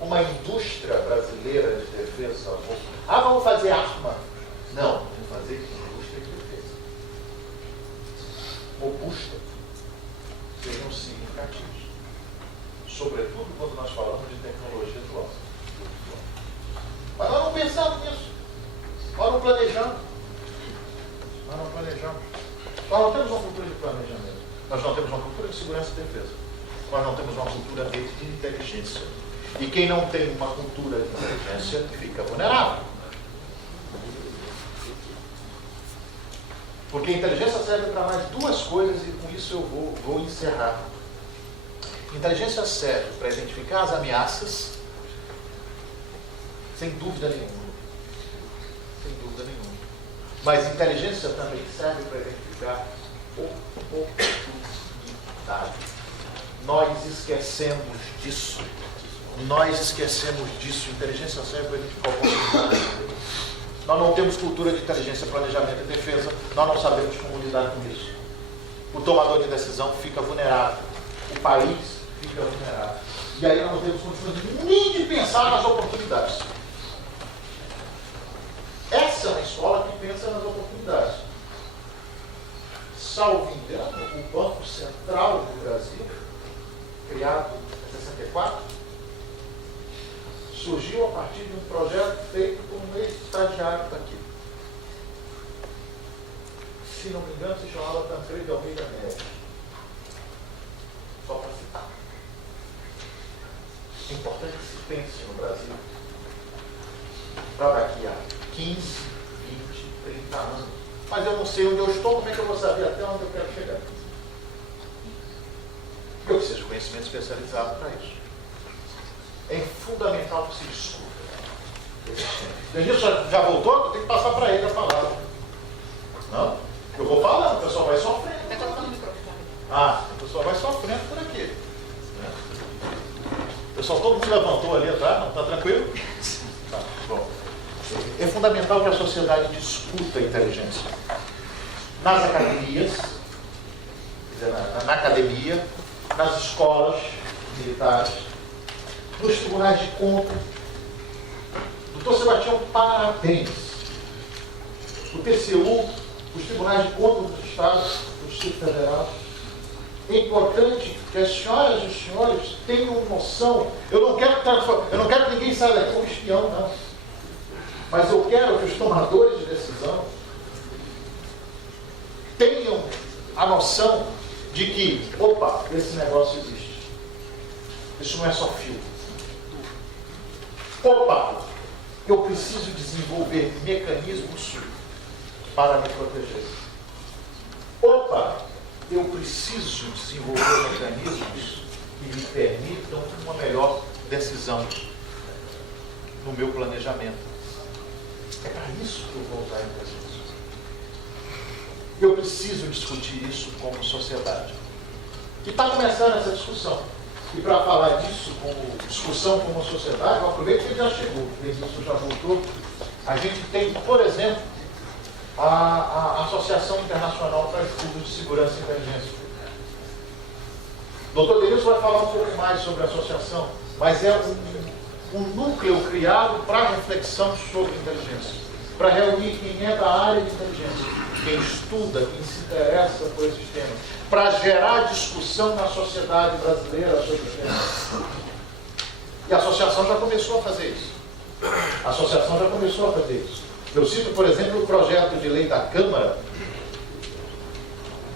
uma indústria brasileira de defesa. Vamos fazer arma. Não, vamos fazer indústria de defesa. Robusta. Seriam significativos. Sobretudo quando nós falamos de tecnologia do alto. Mas nós não pensamos nisso. Nós não planejamos. Nós não temos uma cultura de planejamento. Nós não temos uma cultura de segurança e defesa. Nós não temos uma cultura de inteligência. E quem não tem uma cultura de inteligência fica vulnerável. Porque a inteligência serve para mais duas coisas e com isso eu vou encerrar. Inteligência serve para identificar as ameaças, sem dúvida nenhuma. Sem dúvida nenhuma. Mas inteligência também serve para identificar oportunidade. Nós esquecemos disso. Inteligência serve para identificar oportunidade. Nós não temos cultura de inteligência, planejamento e defesa. Nós não sabemos como lidar com isso. O tomador de decisão fica vulnerável. O país fica vulnerável. E aí nós não temos condições nem de pensar nas oportunidades. Essa é uma escola que pensa nas oportunidades. Salvo engano, o Banco Central do Brasil, criado em 64, surgiu a partir de um projeto feito por um ex-estagiário daqui. Se não me engano, se chamava Tancredo de Almeida Neves. Só para citar. É importante que se pense no Brasil para daqui a 15, 20, 30 anos. Mas eu não sei onde eu estou, como é que eu vou saber até onde eu quero chegar? Eu preciso de conhecimento especializado para isso. É fundamental que se discuta. O Denilson já voltou? Eu tenho que passar para ele a palavra. Não? Eu vou falando, o pessoal vai sofrendo. O pessoal vai sofrendo por aqui. Pessoal, todo mundo levantou ali atrás, não? Está tranquilo? Tá, bom. É fundamental que a sociedade discuta a inteligência. Nas academias, na academia, nas escolas militares, nos tribunais de contas. Doutor Sebastião, parabéns. O TCU, os tribunais de contas dos estados, do Distrito Federal. É importante que as senhoras e os senhores tenham noção. Eu não quero que ninguém saia daqui como espião, não. Mas eu quero que os tomadores de decisão tenham a noção de que, opa, esse negócio existe. Isso não é só fio. Opa, eu preciso desenvolver mecanismos para me proteger. Opa, eu preciso desenvolver mecanismos que me permitam uma melhor decisão no meu planejamento. É para isso que eu vou usar a inteligência. Eu preciso discutir isso como sociedade. E está começando essa discussão. E para falar disso como discussão como sociedade, eu aproveito que ele já chegou, o Benito já voltou. A gente tem, por exemplo, a Associação Internacional para Estudos de Segurança e Inteligência. O Dr. Denilson vai falar um pouco mais sobre a associação, mas é um núcleo criado para reflexão sobre inteligência, para reunir quem é da área de inteligência, quem estuda, quem se interessa por esse tema, para gerar discussão na sociedade brasileira sobre o tema. E a associação já começou a fazer isso. A associação já começou a fazer isso. Eu cito, por exemplo, o projeto de lei da Câmara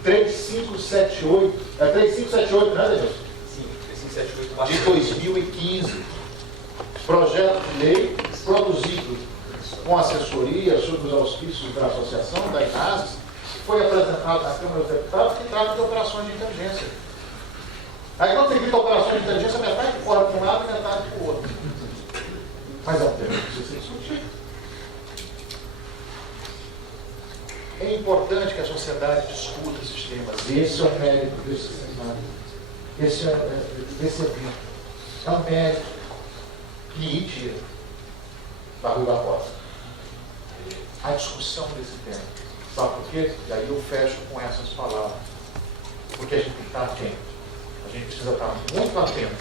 3578, 3578, não é, Denilson? Sim, 3578. De 2015. Projeto de lei produzido com assessoria sob os auspícios da associação, da INASES, que foi apresentado na Câmara dos Deputados, que trata de operações de inteligência. Aí quando você grita operações de inteligência, metade corre para um lado e metade para o outro. Mas é um tema que precisa ser discutido. É importante que a sociedade discuta esses temas. Esse é o mérito desse seminário. Desse evento. É um mérito que me tira da Rua da Rosa. A discussão desse tema. Sabe por quê? E aí eu fecho com essas palavras. Porque a gente tem que estar atento. A gente precisa estar muito atento.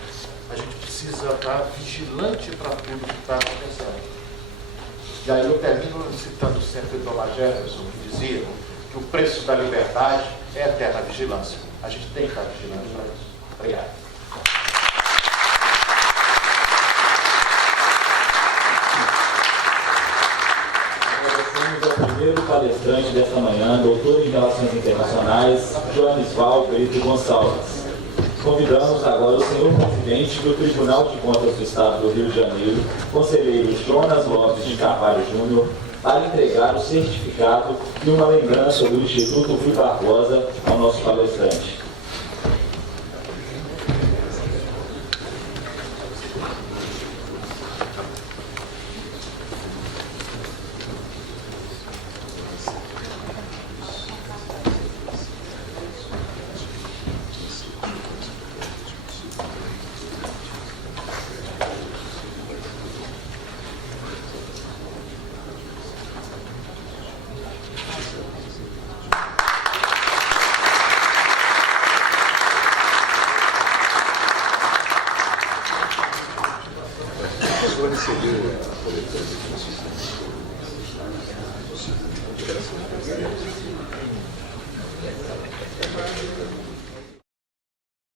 A gente precisa estar vigilante para tudo que está acontecendo. E aí eu termino citando sempre Thomas Jefferson, que dizia que o preço da liberdade é a eterna vigilância. A gente tem que estar vigilante para isso. Obrigado. Agradecemos ao primeiro palestrante desta manhã, doutor em Relações Internacionais, Joanisval Brito Gonçalves. Convidamos agora o senhor presidente do Tribunal de Contas do Estado do Rio de Janeiro, conselheiro Jonas Lopes de Carvalho Júnior, para entregar o certificado e uma lembrança do Instituto Rui Barbosa ao nosso palestrante. Recebeu a